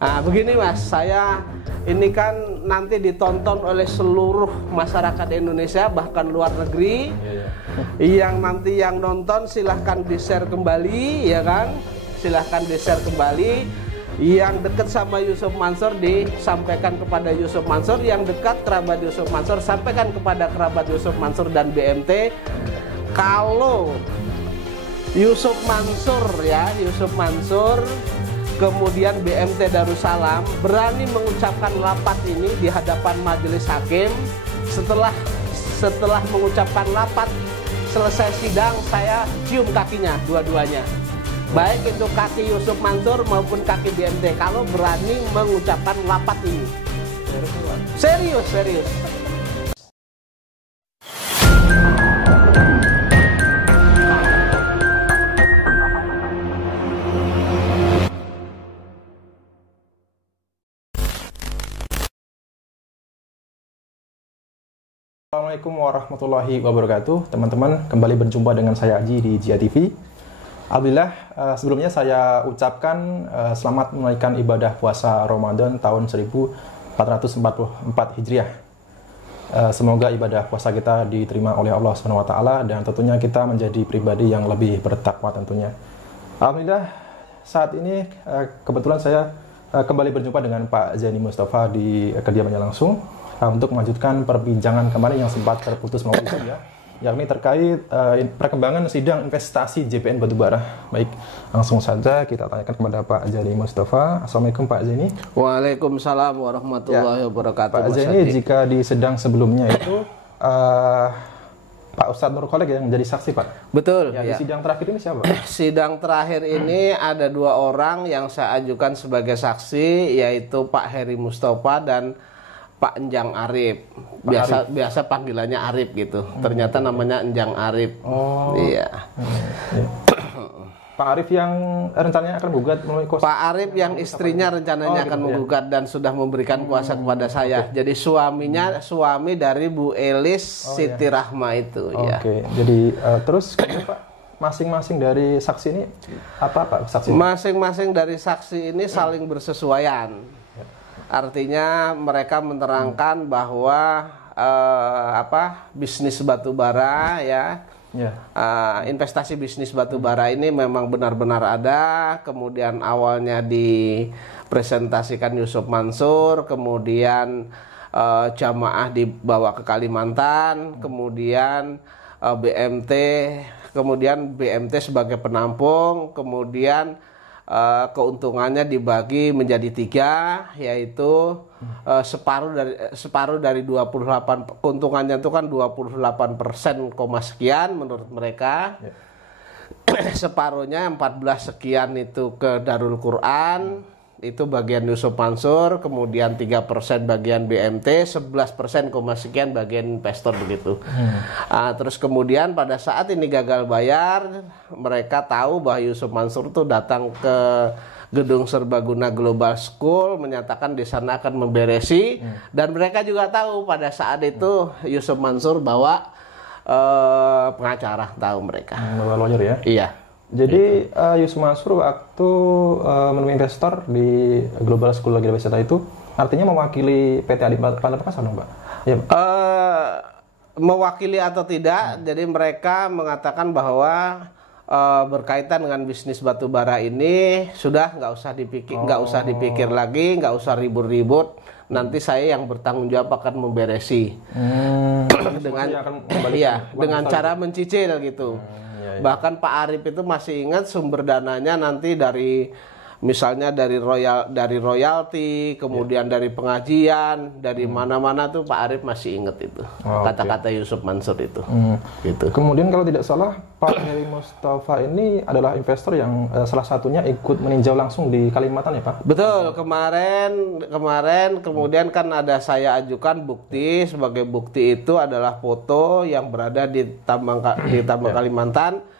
Nah, begini Mas, saya ini kan nanti ditonton oleh seluruh masyarakat Indonesia, bahkan luar negeri. Yang nanti yang nonton silahkan di-share kembali, ya kan? Silahkan di-share kembali. Yang dekat sama Yusuf Mansur disampaikan kepada Yusuf Mansur, yang dekat kerabat Yusuf Mansur sampaikan kepada kerabat Yusuf Mansur dan BMT. Kalau Yusuf Mansur ya, Yusuf Mansur kemudian BMT Darussalam berani mengucapkan lapat ini di hadapan majelis hakim, setelah mengucapkan lapat selesai sidang, saya cium kakinya dua-duanya, baik itu kaki Yusuf Mansur maupun kaki BMT, kalau berani mengucapkan lapat ini. Serius. Assalamualaikum warahmatullahi wabarakatuh. Teman-teman, kembali berjumpa dengan saya Aji di Jia TV. Alhamdulillah, sebelumnya saya ucapkan selamat menunaikan ibadah puasa Ramadan tahun 1444 Hijriah. Semoga ibadah puasa kita diterima oleh Allah SWT dan tentunya kita menjadi pribadi yang lebih bertakwa tentunya. Alhamdulillah, saat ini kebetulan saya kembali berjumpa dengan Pak Zaini Mustafa di kediamannya langsung untuk melanjutkan perbincangan kemarin yang sempat terputus melalui Zoom ya, yakni terkait perkembangan sidang investasi JPN Batubara. Baik, langsung saja kita tanyakan kepada Pak Zaini Mustafa. Assalamualaikum Pak Zaini. Waalaikumsalam warahmatullahi wabarakatuh. Pak Zaini, jika di sidang sebelumnya itu Pak Ustadz Nur Khalid yang menjadi saksi Pak. Betul. Ya, di sidang terakhir ini siapa? Sidang terakhir ini ada dua orang yang saya ajukan sebagai saksi, yaitu Pak Heri Mustafa dan Pak Enjang Arif. Biasa panggilannya Arif gitu. Ternyata namanya Enjang Arif. Oh. Iya. Pak Arif yang rencananya akan menggugat melalui kuasa. Pak Arif yang istrinya rencananya akan menggugat dan sudah memberikan kuasa kepada saya. Jadi suami dari Bu Elis Siti Rahma itu. Oke. Jadi terus Pak, masing-masing dari saksi ini apa Pak saksi? Masing-masing dari saksi ini saling bersesuaian. Artinya mereka menerangkan bahwa bisnis batubara ya, investasi bisnis batubara ini memang benar-benar ada. Kemudian awalnya dipresentasikan Yusuf Mansur, kemudian jamaah dibawa ke Kalimantan, kemudian BMT sebagai penampung, kemudian keuntungannya dibagi menjadi 3, yaitu separuh dari 28, keuntungannya itu kan 28% sekian menurut mereka. Separuhnya 14 sekian itu ke Darul Quran, itu bagian Yusuf Mansur, kemudian 3% bagian BMT, 11% sekian bagian investor begitu. Terus kemudian pada saat ini gagal bayar, mereka tahu bahwa Yusuf Mansur tuh datang ke gedung Serbaguna Global School, menyatakan di sana akan memberesi, dan mereka juga tahu pada saat itu Yusuf Mansur bawa pengacara, tahu mereka. Bawa lawyer ya? Iya. Jadi Yusuf Mansur waktu menemui investor di Global School lagi wisata itu artinya mewakili PT Adip Perkasa dong Pak? Ya, Pak. Mewakili atau tidak, jadi mereka mengatakan bahwa berkaitan dengan bisnis batubara ini sudah nggak usah dipikir lagi, nggak usah ribut-ribut. Nanti saya yang bertanggung jawab akan memberesi dengan cara mencicil gitu. Bahkan Pak Arif itu masih ingat sumber dananya nanti dari misalnya dari royalti, kemudian dari pengajian, dari mana-mana tuh Pak Arif masih ingat itu. Kata-kata Yusuf Mansur itu. Gitu. Kemudian kalau tidak salah Pak Heri Mustafa ini adalah investor yang salah satunya ikut meninjau langsung di Kalimantan ya Pak? Betul, kemarin kemudian kan ada saya ajukan bukti, sebagai bukti itu adalah foto yang berada di tambang Kalimantan.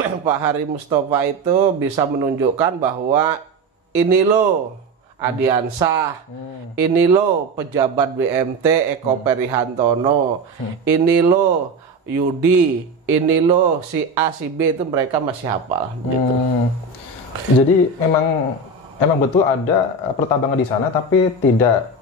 Pak Heri Mustafa itu bisa menunjukkan bahwa ini loh Adiansah, ini loh pejabat BMT Eko Perihantono, ini loh Yudi, ini loh si A si B, itu mereka masih hafal gitu. Jadi memang emang betul ada pertambangan di sana, tapi tidak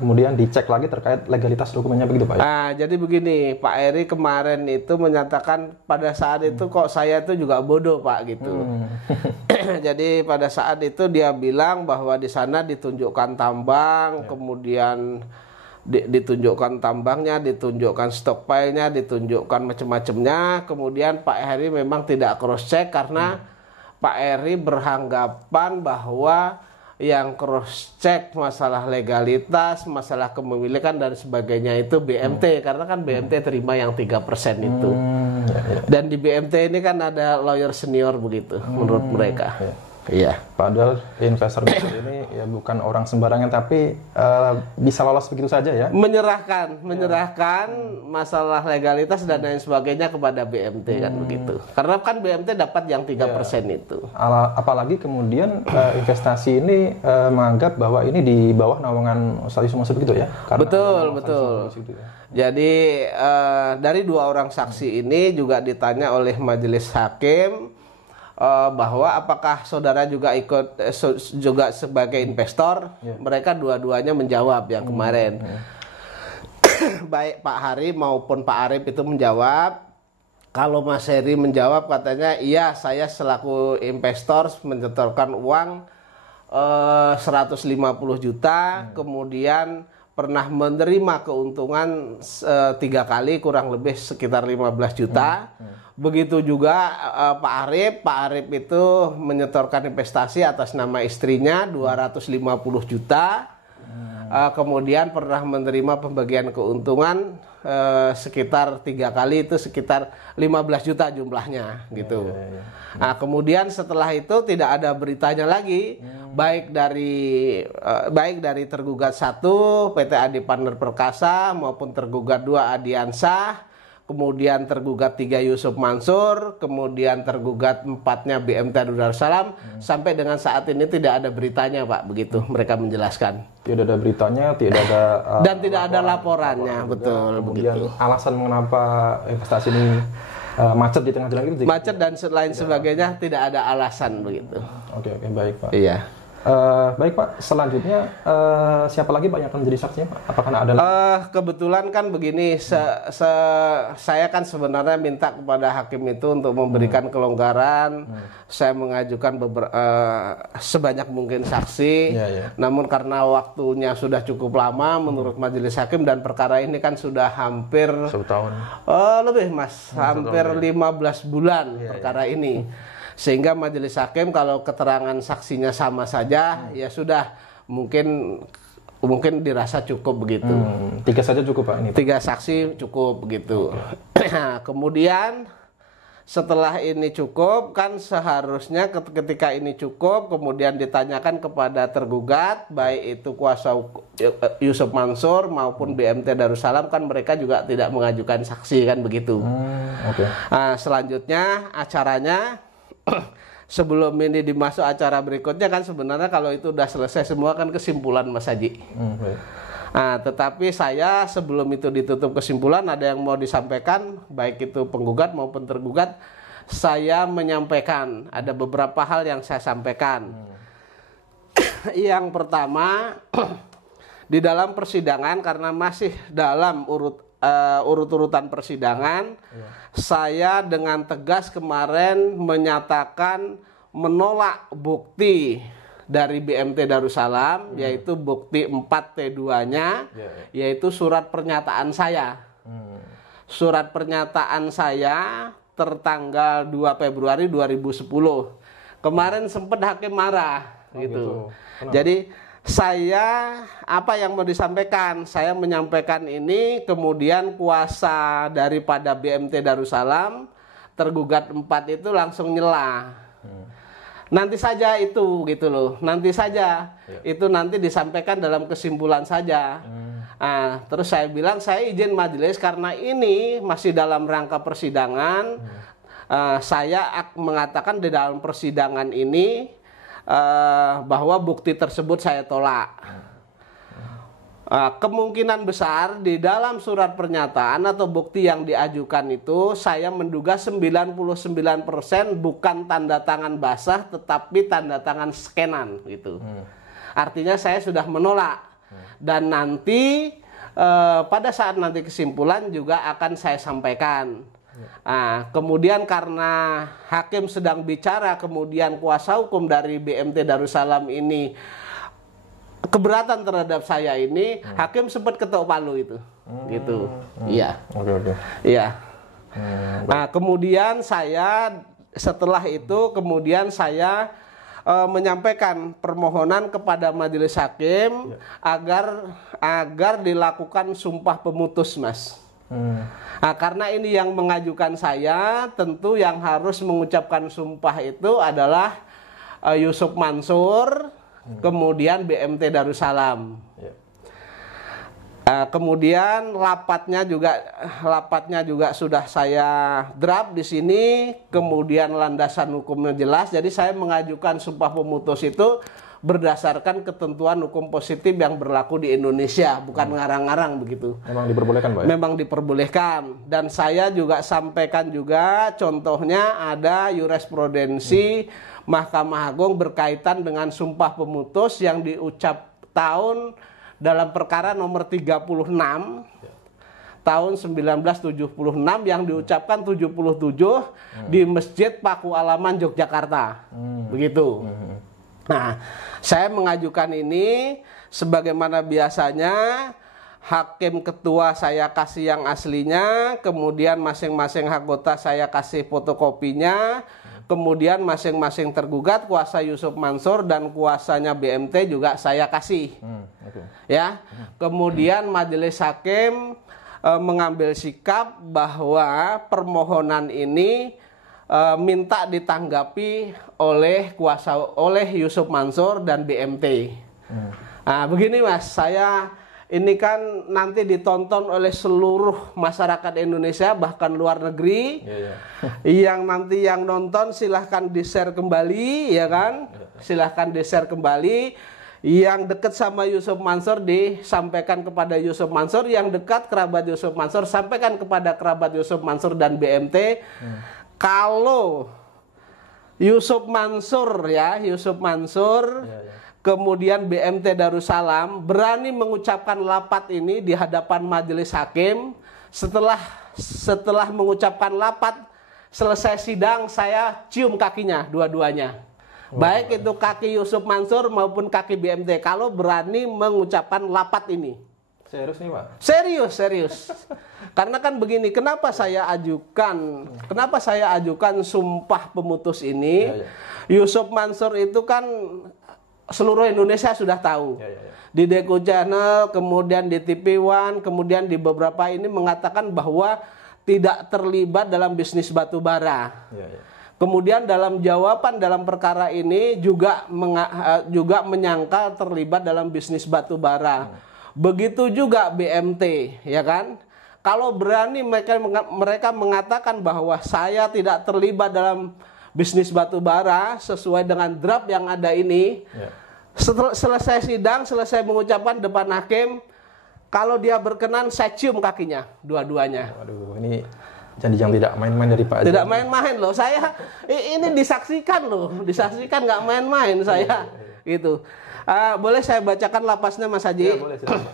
kemudian dicek lagi terkait legalitas dokumennya begitu Pak? Nah, jadi begini, Pak Eri kemarin itu menyatakan pada saat itu kok saya itu juga bodoh Pak gitu. Jadi pada saat itu dia bilang bahwa di sana ditunjukkan tambang, kemudian ditunjukkan tambangnya, ditunjukkan stockpile-nya, ditunjukkan macam-macamnya. Kemudian Pak Eri memang tidak cross check karena Pak Eri beranggapan bahwa yang cross check masalah legalitas, masalah kepemilikan dan sebagainya itu BMT, karena kan BMT terima yang 3% itu. Dan di BMT ini kan ada lawyer senior begitu menurut mereka. Iya. Padahal investor ini ya bukan orang sembarangan, tapi bisa lolos begitu saja ya. Menyerahkan masalah legalitas dan lain sebagainya kepada BMT kan begitu. Karena kan BMT dapat yang 3% itu. Apalagi kemudian investasi ini menganggap bahwa ini di bawah naungan Ustadz Yusuf Mansur begitu ya. Betul. Jadi dari 2 orang saksi ini juga ditanya oleh majelis hakim bahwa apakah saudara juga ikut juga sebagai investor. Mereka dua-duanya menjawab yang kemarin. Baik Pak Hari maupun Pak Arif itu menjawab. Kalau Mas Heri menjawab katanya iya, saya selaku investor menyetorkan uang 150 juta, kemudian pernah menerima keuntungan 3 kali kurang lebih sekitar 15 juta. Begitu juga Pak Arif itu menyetorkan investasi atas nama istrinya 250 juta. Kemudian pernah menerima pembagian keuntungan sekitar 3 kali itu sekitar 15 juta jumlahnya gitu. Nah, kemudian setelah itu tidak ada beritanya lagi, baik dari tergugat 1 PT Adi Partner Perkasa maupun tergugat 2 Adiansah. Kemudian tergugat 3 Yusuf Mansur, kemudian tergugat 4-nya BMT Darussalam, sampai dengan saat ini tidak ada beritanya Pak, begitu mereka menjelaskan. Tidak ada beritanya, tidak ada dan tidak ada laporannya, betul. Kemudian begitu. Alasan mengapa investasi ini macet di tengah jalan itu? Macet dan lain sebagainya, tidak ada alasan begitu. Oke, baik Pak. Iya. Baik Pak, selanjutnya siapa lagi Pak yang akan menjadi saksinya Pak? Apakah ada lagi? Kebetulan kan begini, saya kan sebenarnya minta kepada hakim itu untuk memberikan kelonggaran. Saya mengajukan sebanyak mungkin saksi. Namun karena waktunya sudah cukup lama menurut majelis hakim dan perkara ini kan sudah hampir 1 tahun. Lebih Mas, hampir 15 bulan perkara ini. Sehingga majelis hakim kalau keterangan saksinya sama saja ya sudah mungkin dirasa cukup begitu. 3 saja cukup Pak ini? 3 saksi cukup begitu. Kemudian setelah ini cukup kan seharusnya ketika ini cukup kemudian ditanyakan kepada tergugat baik itu kuasa Yusuf Mansur maupun BMT Darussalam, kan mereka juga tidak mengajukan saksi kan begitu. Nah, selanjutnya acaranya sebelum ini dimasuk acara berikutnya kan sebenarnya kalau itu udah selesai semua kan kesimpulan Mas Haji. Nah, tetapi saya sebelum itu ditutup kesimpulan ada yang mau disampaikan baik itu penggugat maupun tergugat. Saya menyampaikan ada beberapa hal yang saya sampaikan. Yang pertama di dalam persidangan karena masih dalam urut-urutan persidangan, saya dengan tegas kemarin menyatakan menolak bukti dari BMT Darussalam, yaitu bukti 4T2-nya, yaitu surat pernyataan saya. Surat pernyataan saya tertanggal 2 Februari 2010. Kemarin sempat hakim marah gitu. Jadi saya apa yang mau disampaikan, saya menyampaikan ini, kemudian kuasa daripada BMT Darussalam tergugat 4 itu langsung nyela. Nanti saja itu gitu loh, nanti saja itu nanti disampaikan dalam kesimpulan saja. Nah, terus saya bilang saya izin majelis karena ini masih dalam rangka persidangan. Saya mengatakan di dalam persidangan ini bahwa bukti tersebut saya tolak. Kemungkinan besar di dalam surat pernyataan atau bukti yang diajukan itu saya menduga 99% bukan tanda tangan basah tetapi tanda tangan scanan gitu. Artinya saya sudah menolak dan nanti pada saat nanti kesimpulan juga akan saya sampaikan. Kemudian karena hakim sedang bicara, kemudian kuasa hukum dari BMT Darussalam ini keberatan terhadap saya ini, hakim sempat ketok palu itu, gitu. Iya. Oke. Iya. Nah, kemudian saya setelah itu kemudian saya menyampaikan permohonan kepada majelis hakim agar dilakukan sumpah pemutus, Mas. Nah, karena ini yang mengajukan saya, tentu yang harus mengucapkan sumpah itu adalah Yusuf Mansur, kemudian BMT Darussalam. Kemudian lapatnya juga sudah saya draft di sini. Kemudian landasan hukumnya jelas. Jadi saya mengajukan sumpah pemutus itu berdasarkan ketentuan hukum positif yang berlaku di Indonesia, bukan ngarang-ngarang begitu. Memang diperbolehkan, Pak? Memang diperbolehkan. Dan saya juga sampaikan juga contohnya ada jurisprudensi Mahkamah Agung berkaitan dengan sumpah pemutus yang diucap dalam perkara nomor 36 tahun 1976 yang diucapkan 77 di Masjid Paku Alaman Yogyakarta. Begitu. Nah, saya mengajukan ini sebagaimana biasanya hakim ketua saya kasih yang aslinya, kemudian masing-masing anggota saya kasih fotokopinya, kemudian masing-masing tergugat kuasa Yusuf Mansur dan kuasanya BMT juga saya kasih. Ya. Kemudian majelis hakim mengambil sikap bahwa permohonan ini minta ditanggapi oleh Yusuf Mansur dan BMT. Nah, begini Mas, ini kan nanti ditonton oleh seluruh masyarakat Indonesia bahkan luar negeri. Yang nonton silahkan di-share kembali, ya kan? Silahkan di-share kembali. Yang dekat sama Yusuf Mansur disampaikan kepada Yusuf Mansur, yang dekat kerabat Yusuf Mansur sampaikan kepada kerabat Yusuf Mansur dan BMT. Kalau Yusuf Mansur kemudian BMT Darussalam berani mengucapkan lapat ini di hadapan majelis hakim, setelah mengucapkan lapat selesai sidang saya cium kakinya dua-duanya. Baik itu kaki Yusuf Mansur maupun kaki BMT kalau berani mengucapkan lapat ini. Serius nih, Pak? Serius. Karena kan begini, kenapa saya ajukan sumpah pemutus ini? Yusuf Mansur itu kan seluruh Indonesia sudah tahu. Di Deku Channel, kemudian di TV One, kemudian di beberapa ini mengatakan bahwa tidak terlibat dalam bisnis batu bara. Kemudian dalam jawaban dalam perkara ini juga menyangka terlibat dalam bisnis batu bara. Begitu juga BMT, ya kan? Kalau berani mereka mengatakan bahwa saya tidak terlibat dalam bisnis batu bara sesuai dengan draft yang ada ini. Selesai sidang, selesai mengucapkan depan hakim, kalau dia berkenan saya cium kakinya dua-duanya. Waduh, ini janji yang tidak main-main dari Pak. Tidak main-main loh, saya ini disaksikan nggak main-main saya, gitu. Boleh saya bacakan lapasnya Mas Haji? Boleh, silakan.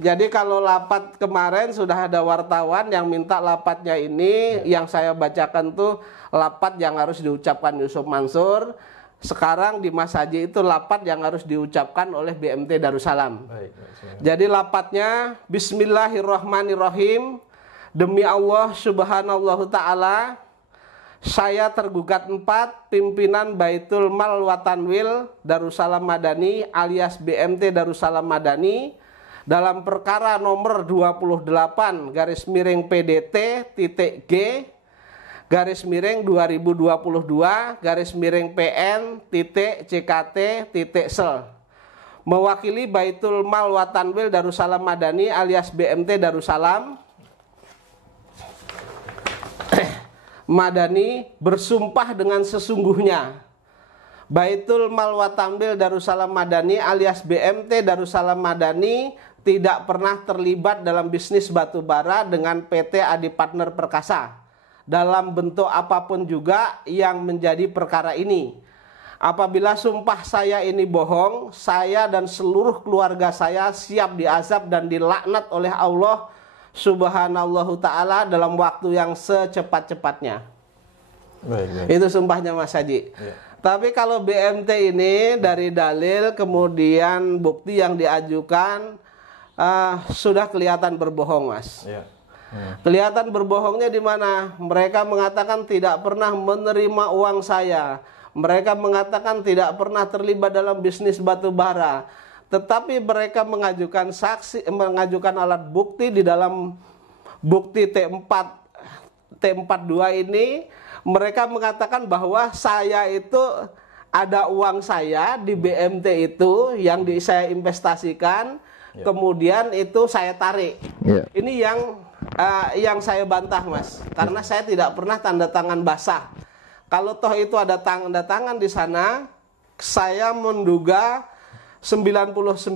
Jadi kalau lapat kemarin sudah ada wartawan yang minta lapatnya ini, yang saya bacakan tuh lapat yang harus diucapkan Yusuf Mansur. Sekarang di Mas Haji itu lapat yang harus diucapkan oleh BMT Darussalam. Jadi lapatnya Bismillahirrahmanirrahim. Demi Allah subhanallahu ta'ala, saya tergugat 4 pimpinan Baitul Mal Watanwil Darussalam Madani alias BMT Darussalam Madani dalam perkara nomor 28 /PDT.G /2022 PN.CKT.sel mewakili Baitul Mal Watanwil Darussalam Madani alias BMT Darussalam Madani bersumpah dengan sesungguhnya Baitul Mal wa Tambil Darussalam Madani alias BMT Darussalam Madani tidak pernah terlibat dalam bisnis batu bara dengan PT Adi Partner Perkasa dalam bentuk apapun juga yang menjadi perkara ini. Apabila sumpah saya ini bohong, saya dan seluruh keluarga saya siap diazab dan dilaknat oleh Allah Subhanahu Ta'ala dalam waktu yang secepat-cepatnya. Itu sumpahnya Mas Haji. Tapi kalau BMT ini dari dalil kemudian bukti yang diajukan sudah kelihatan berbohong, Mas. Kelihatan berbohongnya di mana? Mereka mengatakan tidak pernah menerima uang saya. Mereka mengatakan tidak pernah terlibat dalam bisnis batu bara. Tetapi mereka mengajukan saksi, mengajukan alat bukti di dalam bukti T42 ini. Mereka mengatakan bahwa saya itu ada uang saya di BMT itu yang saya investasikan. Kemudian itu saya tarik. Ini yang saya bantah, Mas, karena saya tidak pernah tanda tangan basah. Kalau toh itu ada tanda tangan di sana, saya menduga 99%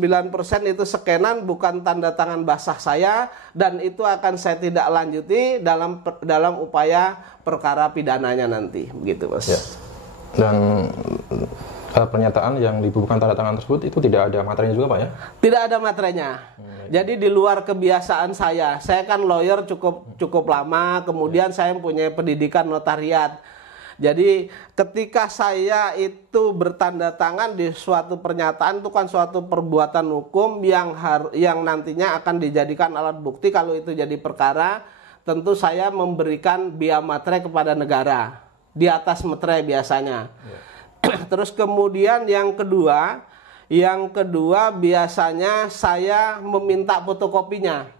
itu skenan bukan tanda tangan basah saya, dan itu akan saya tidak lanjuti dalam upaya perkara pidananya nanti, begitu, Mas. Dan pernyataan yang dibubuhkan tanda tangan tersebut itu tidak ada materinya juga, Pak, ya? Tidak ada materinya. Jadi di luar kebiasaan saya kan lawyer cukup lama, kemudian saya mempunyai pendidikan notariat. Jadi ketika saya itu bertanda tangan di suatu pernyataan, itu kan suatu perbuatan hukum yang nantinya akan dijadikan alat bukti. Kalau itu jadi perkara, tentu saya memberikan biaya materai kepada negara di atas materai biasanya. Terus kemudian yang kedua biasanya saya meminta fotokopinya.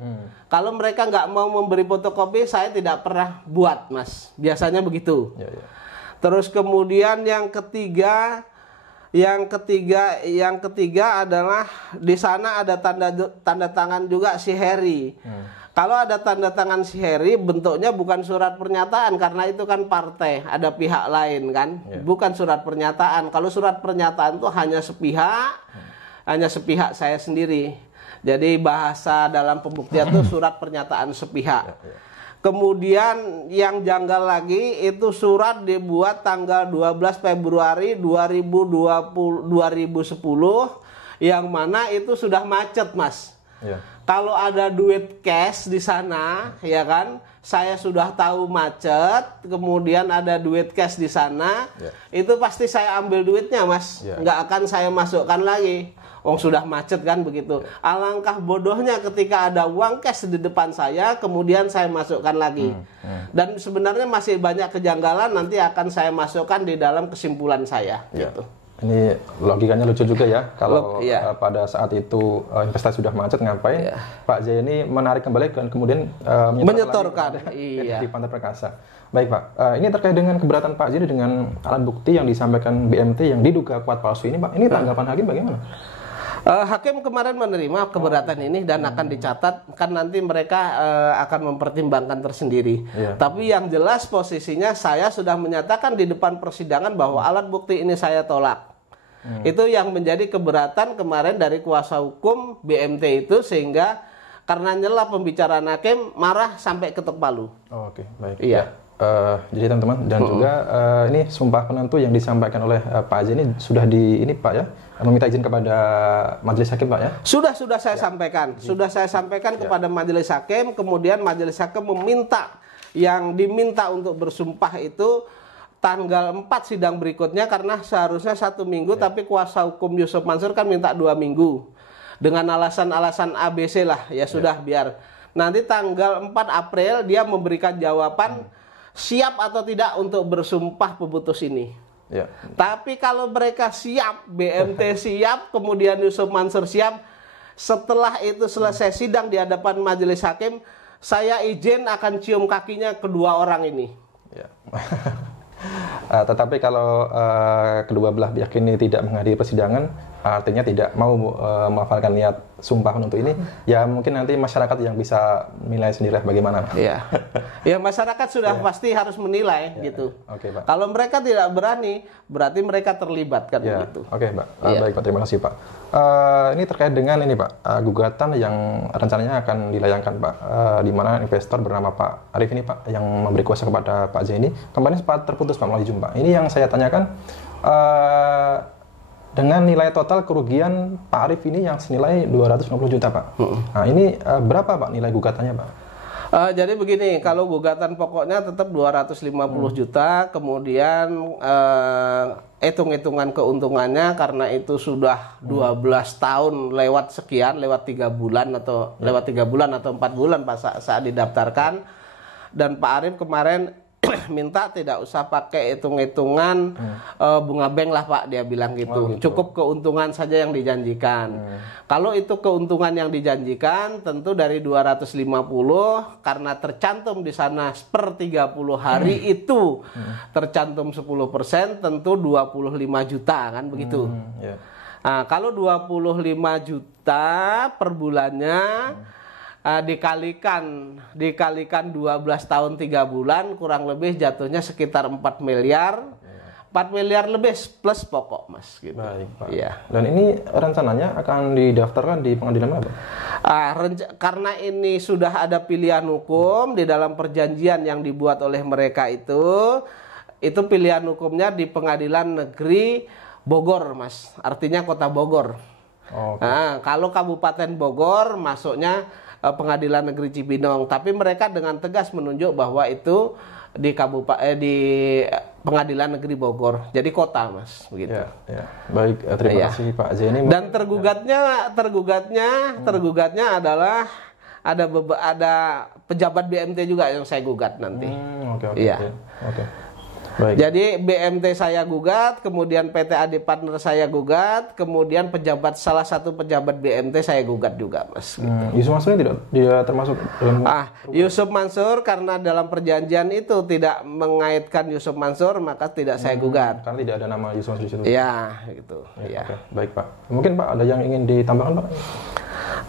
Kalau mereka nggak mau memberi fotokopi, saya tidak pernah buat, Mas. Biasanya begitu. Terus kemudian yang ketiga adalah di sana ada tanda tangan juga si Heri. Kalau ada tanda tangan si Heri, bentuknya bukan surat pernyataan karena itu kan partai, ada pihak lain kan, bukan surat pernyataan. Kalau surat pernyataan itu hanya sepihak saya sendiri. Jadi bahasa dalam pembuktian itu surat pernyataan sepihak. Kemudian yang janggal lagi itu surat dibuat tanggal 12 Februari 2010 yang mana itu sudah macet, Mas. Kalau ada duit cash di sana, ya kan, saya sudah tahu macet, kemudian ada duit cash di sana, itu pasti saya ambil duitnya, Mas. Nggak akan saya masukkan lagi. Sudah macet kan begitu. Alangkah bodohnya ketika ada uang cash di depan saya, kemudian saya masukkan lagi. Dan sebenarnya masih banyak kejanggalan, nanti akan saya masukkan di dalam kesimpulan saya. Gitu. Ini logikanya lucu juga ya, kalau pada saat itu investasi sudah macet, ngapain Pak J ini menarik kembali dan kemudian menyetorkan di Partner Perkasa. Baik, Pak, ini terkait dengan keberatan Pak J dengan alat bukti yang disampaikan BMT yang diduga kuat palsu ini, Pak. Ini tanggapan hakim bagaimana? Hakim kemarin menerima keberatan ini dan akan dicatat, kan nanti mereka akan mempertimbangkan tersendiri. Tapi yang jelas posisinya saya sudah menyatakan di depan persidangan bahwa alat bukti ini saya tolak. Itu yang menjadi keberatan kemarin dari kuasa hukum BMT itu, sehingga karena nyela pembicaraan hakim marah sampai ketok palu. Oke, baik. Jadi teman-teman, dan juga ini sumpah penentu yang disampaikan oleh Pak J ini sudah Pak ya, meminta izin kepada majelis hakim, Pak ya? Sudah saya sampaikan. Sudah saya sampaikan kepada majelis hakim, kemudian majelis hakim yang diminta untuk bersumpah itu tanggal 4 sidang berikutnya, karena seharusnya 1 minggu, tapi kuasa hukum Yusuf Mansur kan minta 2 minggu. Dengan alasan-alasan ABC lah, ya sudah biar. Nanti tanggal 4 April dia memberikan jawaban siap atau tidak untuk bersumpah pemutus ini. Tapi kalau mereka siap, BMT siap, kemudian Yusuf Mansur siap, setelah itu selesai sidang di hadapan majelis hakim, saya izin akan cium kakinya kedua orang ini. Tetapi kalau kedua belah pihak ini tidak menghadiri persidangan, artinya tidak mau melafalkan niat sumpah untuk ini, ya mungkin nanti masyarakat yang bisa menilai sendiri bagaimana. Iya. Ya masyarakat sudah pasti harus menilai gitu. Oke, Pak. Kalau mereka tidak berani, berarti mereka terlibat kan gitu. Oke, Pak. Baik, Pak. Terima kasih, Pak. Ini terkait dengan ini, Pak, gugatan yang rencananya akan dilayangkan, Pak, di mana investor bernama Pak Arif ini, Pak, yang memberi kuasa kepada Pak Zaini kemarin sempat terputus, Pak, melalui jumpa. Ini yang saya tanyakan, dengan nilai total kerugian Pak Arif ini yang senilai 250 juta, Pak. Nah, ini berapa, Pak, nilai gugatannya, Pak? Jadi begini, kalau gugatan pokoknya tetap 250 juta, kemudian hitung-hitungan keuntungannya karena itu sudah 12 tahun lewat sekian, lewat 3 bulan atau lewat 3 bulan atau 4 bulan Pak saat didaftarkan, dan Pak Arif kemarin minta tidak usah pakai hitung-hitungan bunga bank lah, Pak, dia bilang gitu. Cukup keuntungan saja yang dijanjikan. Kalau itu keuntungan yang dijanjikan tentu dari 250 karena tercantum di sana per 30 hari itu tercantum 10%, tentu 25 juta kan begitu. Nah, kalau 25 juta per bulannya dikalikan 12 tahun 3 bulan, kurang lebih jatuhnya sekitar 4 miliar. 4 miliar lebih plus pokok, Mas, gitu. Baik, Pak. Iya. Dan ini rencananya akan didaftarkan di pengadilan apa? Karena ini sudah ada pilihan hukum di dalam perjanjian yang dibuat oleh mereka itu pilihan hukumnya di Pengadilan Negeri Bogor, Mas. Artinya Kota Bogor. Nah, kalau Kabupaten Bogor masuknya Pengadilan Negeri Cibinong, tapi mereka dengan tegas menunjuk bahwa itu di Pengadilan Negeri Bogor, jadi kota, Mas, begitu. Ya. Baik, terima kasih Pak Zaini. Dan tergugatnya adalah ada pejabat BMT juga yang saya gugat nanti. Oke. Baik. Jadi BMT saya gugat, kemudian PT Adi Partner saya gugat, kemudian salah satu pejabat BMT saya gugat juga, Mas. Gitu. Yusuf Mansur tidak termasuk dalam... Yusuf Mansur karena dalam perjanjian itu tidak mengaitkan Yusuf Mansur, maka tidak saya gugat. Karena tidak ada nama Yusuf Mansur di situ. Iya, gitu. Ya. Oke. Baik, Pak. Mungkin Pak ada yang ingin ditambahkan, Pak?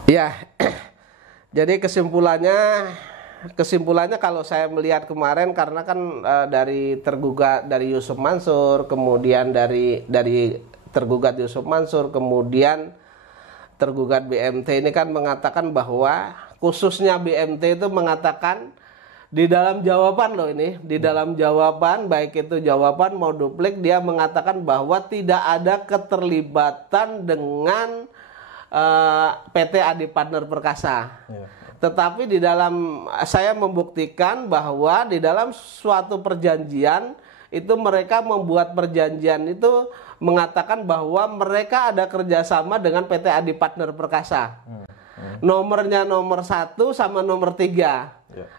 Ya. Jadi kesimpulannya kalau saya melihat kemarin, karena kan dari tergugat dari Yusuf Mansur, kemudian dari tergugat Yusuf Mansur, kemudian tergugat BMT ini kan mengatakan bahwa khususnya BMT itu mengatakan di dalam jawaban di dalam jawaban, baik itu jawaban mau duplik, dia mengatakan bahwa tidak ada keterlibatan dengan PT Adi Partner Perkasa. Tetapi di dalam saya membuktikan bahwa di dalam suatu perjanjian itu mereka membuat perjanjian itu mengatakan bahwa mereka ada kerjasama dengan PT Adi Partner Perkasa. Nomornya nomor 1 sama nomor 3.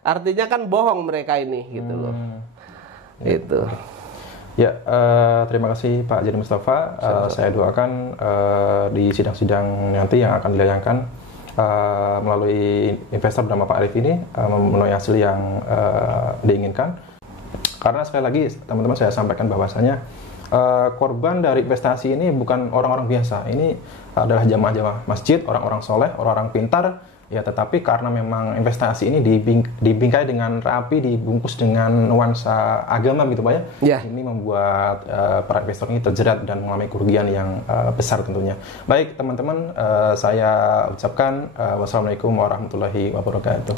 Artinya kan bohong mereka ini, gitu loh. Itu. Ya, terima kasih Pak Zaini Mustafa. Saya doakan di sidang-sidang nanti yang akan dilayangkan melalui investor bernama Pak Arif ini memenuhi hasil yang diinginkan. Karena sekali lagi teman-teman saya sampaikan bahwasanya korban dari investasi ini bukan orang-orang biasa. Ini adalah jamaah-jamaah masjid, orang-orang soleh, orang-orang pintar. Ya, tetapi karena memang investasi ini dibingkai dengan rapi, dibungkus dengan nuansa agama gitu Pak ya. Ini membuat para investor ini terjerat dan mengalami kerugian yang besar tentunya. Baik teman-teman, saya ucapkan wassalamualaikum warahmatullahi wabarakatuh.